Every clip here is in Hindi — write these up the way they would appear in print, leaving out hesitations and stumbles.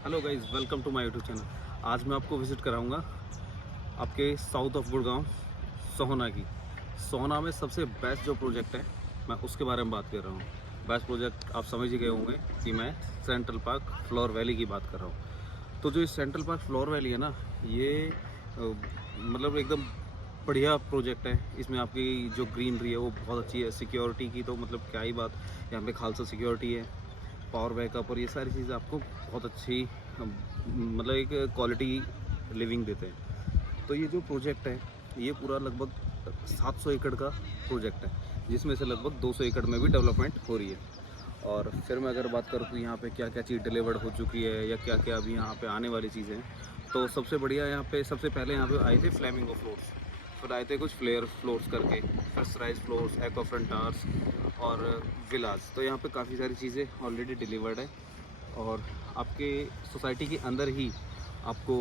Hello guys, welcome to my YouTube channel. आज मैं आपको विज़िट कराऊंगा आपके साउथ ऑफ गुड़गांव, सोहना की। सोहना में सबसे बेस्ट जो प्रोजेक्ट है, मैं उसके बारे में बात कर रहा हूँ। बेस्ट प्रोजेक्ट आप समझ ही गए होंगे कि मैं सेंट्रल पार्क फ्लोर वैली की बात कर रहा हूँ। तो जो इस सेंट्रल पार्क फ्लोर वैली है ना, ये मतलब एकदम बढ़िया प्रोजेक्ट है। इसमें आपकी जो ग्रीनरी है वो बहुत अच्छी है। सिक्योरिटी की तो मतलब क्या ही बात, यहाँ पे खालसा सिक्योरिटी है, पावर बैकअप और ये सारी चीज़ें आपको बहुत अच्छी मतलब एक क्वालिटी लिविंग देते हैं। तो ये जो प्रोजेक्ट है, ये पूरा लगभग 700 एकड़ का प्रोजेक्ट है, जिसमें से लगभग 200 एकड़ में भी डेवलपमेंट हो रही है। और फिर मैं अगर बात करूँ तो यहाँ पे क्या क्या चीज़ डिलीवर्ड हो चुकी है या क्या क्या अभी यहाँ पे आने वाली चीज़ें हैं, तो सबसे बढ़िया यहाँ पे सबसे पहले यहाँ पे आए थे फ्लैमिंगो फ्लोर्स, फिर आए थे कुछ फ्लेयर फ्लोर्स करके, first rise floors, aqua front towers और विलाज। तो यहाँ पे काफ़ी सारी चीज़ें ऑलरेडी डिलीवर्ड है। और आपके सोसाइटी के अंदर ही आपको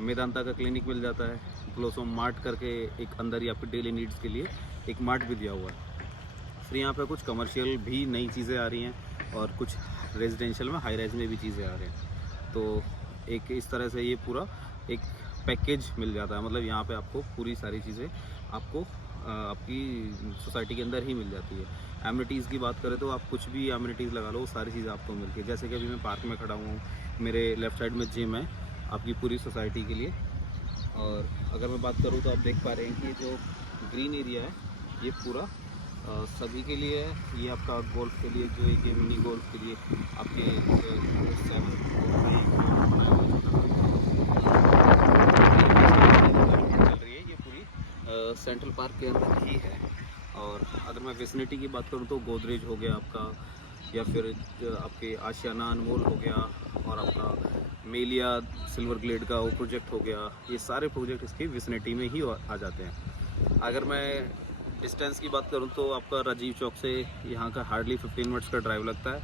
मेदांता का क्लिनिक मिल जाता है। ब्लॉसम मार्ट करके एक अंदर ही आपके डेली नीड्स के लिए एक मार्ट भी दिया हुआ है। फिर यहाँ पे कुछ कमर्शियल भी नई चीज़ें आ रही हैं और कुछ रेजिडेंशियल में हाई राइज में भी चीज़ें आ रही हैं। तो एक इस तरह से ये पूरा एक पैकेज मिल जाता है। मतलब यहाँ पे आपको पूरी सारी चीज़ें आपको आपकी सोसाइटी के अंदर ही मिल जाती है। एमिनिटीज़ की बात करें तो आप कुछ भी एमिनिटीज़ लगा लो, वो सारी चीज़ें आपको मिलती है। जैसे कि अभी मैं पार्क में खड़ा हूँ, मेरे लेफ़्ट साइड में जिम है आपकी पूरी सोसाइटी के लिए। और अगर मैं बात करूँ तो आप देख पा रहे हैं कि जो ग्रीन एरिया है ये पूरा सभी के लिए है। ये आपका गोल्फ के लिए जो एक ये मिनी गोल्फ के लिए आपके 7 चल रही है, ये पूरी सेंट्रल पार्क के अंदर ही है। और अगर मैं विसिनिटी की बात करूँ तो गोदरेज हो गया आपका, या फिर आपके आशियाना अनमोल हो गया, और आपका मेलिया सिल्वर ग्लेड का वो प्रोजेक्ट हो गया। ये सारे प्रोजेक्ट इसकी विसिनिटी में ही आ जाते हैं। अगर मैं डिस्टेंस की बात करूं तो आपका राजीव चौक से यहाँ का हार्डली 15 मिनट्स का ड्राइव लगता है।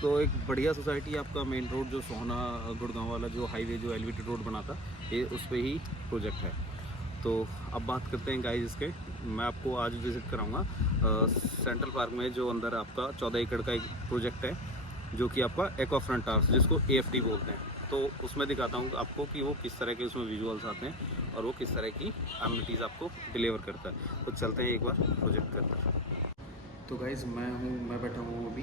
तो एक बढ़िया सोसाइटी, आपका मेन रोड जो सोहना गुड़गांव वाला जो हाईवे जो एलिवेटेड रोड बना था, ये उस पर ही प्रोजेक्ट है। तो अब बात करते हैं गाइस इसके। मैं आपको आज विज़िट कराऊंगा सेंट्रल पार्क में, जो अंदर आपका 14 एकड़ का एक प्रोजेक्ट है, जो कि आपका एक्वा फ्रंट टावर्स, जिसको AFT बोलते हैं। तो उसमें दिखाता हूँ आपको कि वो किस तरह के उसमें विजुअल्स आते हैं और वो किस तरह की एमिनिटीज़ आपको डिलीवर करता है। तो चलते हैं एक बार प्रोजेक्ट के अंदर। तो गाइज़ मैं बैठा हूँ अभी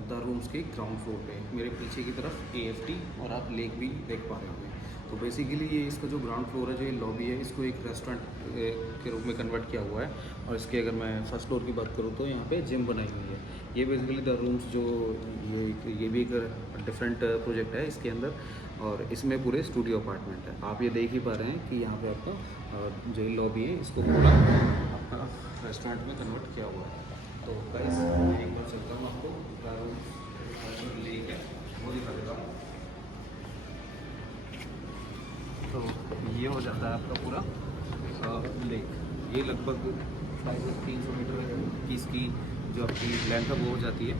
द रूम्स के ग्राउंड फ्लोर पे। मेरे पीछे की तरफ AFT और आप लेक भी देख पा रहे होंगे। तो बेसिकली ये इसका जो ग्राउंड फ्लोर है, जो ये लॉबी है, इसको एक रेस्टोरेंट के रूप में कन्वर्ट किया हुआ है। और इसके अगर मैं फर्स्ट फ्लोर की बात करूँ तो यहाँ पे जिम बनाई हुई है। ये बेसिकली द रूम्स जो ये भी एक डिफरेंट प्रोजेक्ट है इसके अंदर, और इसमें पूरे स्टूडियो अपार्टमेंट है। आप ये देख ही पा रहे हैं कि यहाँ पे आपका जो लॉबी है, इसको पूरा आपका रेस्टोरेंट में कन्वर्ट किया हुआ है। तो गाइस मैं एक बार चलता हूँ, आपको लेक है वो दिखा देता हूँ। तो ये हो जाता है आपका पूरा लेक। ये लगभग 300 मीटर की इसकी जो आपकी लेंथ है वो हो जाती है।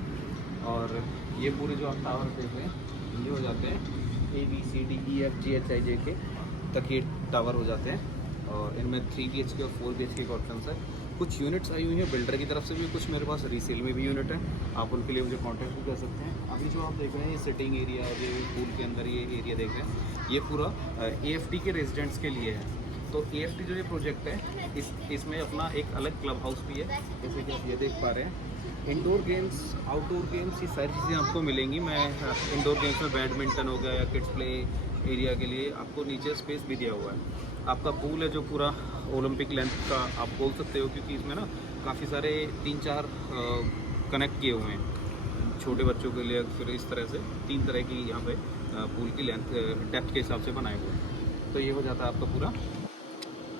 और ये पूरे जो आप टावर देख रहे हैं, ये हो जाते हैं ABCDEFGHIJ के तक ये टावर हो जाते हैं। और इनमें 3 BHK और 4 BHK के ऑप्शन है। कुछ यूनिट्स आई हुई हैं बिल्डर की तरफ से भी, कुछ मेरे पास रीसेल में भी यूनिट है। आप उनके लिए मुझे कांटेक्ट भी कर सकते हैं। अभी जो आप देख रहे हैं ये सिटिंग एरिया, ये पूल के अंदर ये एरिया देख रहे हैं, ये पूरा AFT के रेजिडेंट्स के लिए है। तो AFT जो ये प्रोजेक्ट है, इसमें अपना एक अलग क्लब हाउस भी है, जैसे कि आप ये देख पा रहे हैं। इंडोर गेम्स, आउटडोर गेम्स, ये सारी चीज़ें आपको मिलेंगी। मैं इंडोर गेम्स में बैडमिंटन हो गया या किड्स प्ले एरिया के लिए आपको नीचे स्पेस भी दिया हुआ है। आपका पूल है जो पूरा ओलंपिक लेंथ का आप बोल सकते हो, क्योंकि इसमें ना काफ़ी सारे 3-4 कनेक्ट किए हुए हैं छोटे बच्चों के लिए। फिर इस तरह से 3 तरह की यहाँ पे पूल की लेंथ डेप्थ के हिसाब से बनाए हुए हैं। तो ये हो जाता है आपका पूरा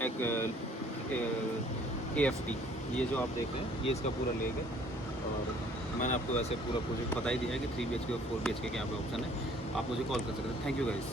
एक AFT। ये जो आप देख रहे हैं ये इसका पूरा लेक है। और मैंने आपको वैसे पूरा प्रोजेक्ट बता ही दिया है कि 3 BHK और 4 BHK के यहाँ पे ऑप्शन है। आप मुझे कॉल कर सकते हैं। Thank you guys.